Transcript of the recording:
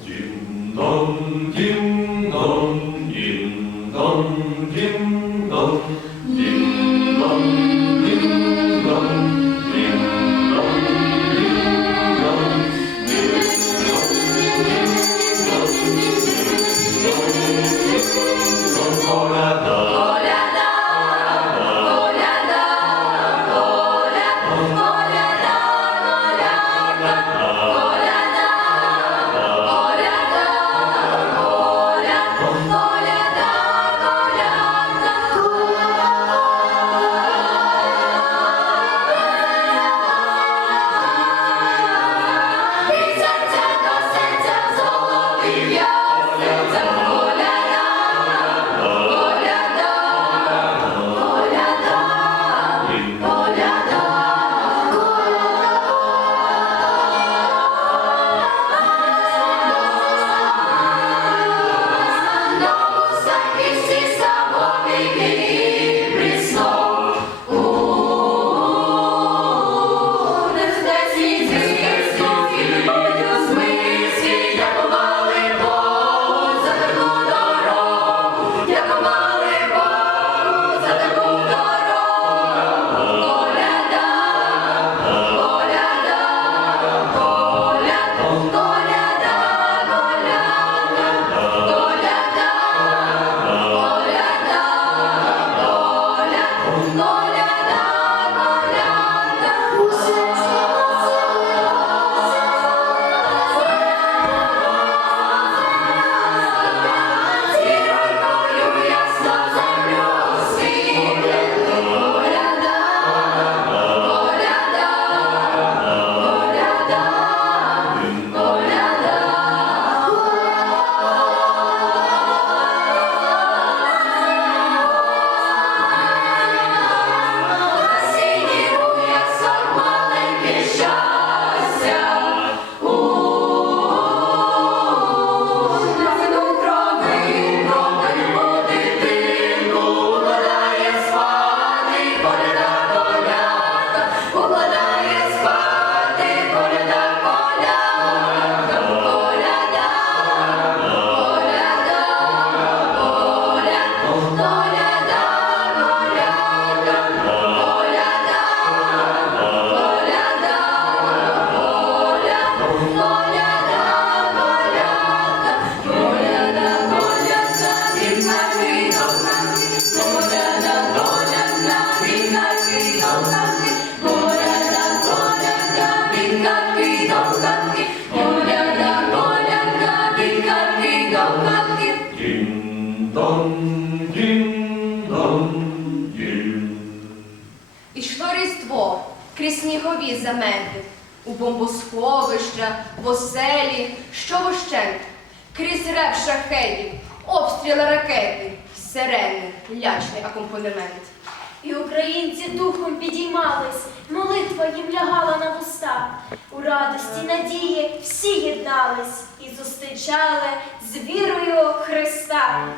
Jim Dong, Jim Dong. Крізь снігові замети, у бомбосховища, в оселі, що вощент, крізь рев шахедів, обстріли ракети, сирени, лячний акомпанемент. І українці духом підіймались, молитва їм лягала на вуста. У радості надії всі єднались і зустрічали з вірою Христа.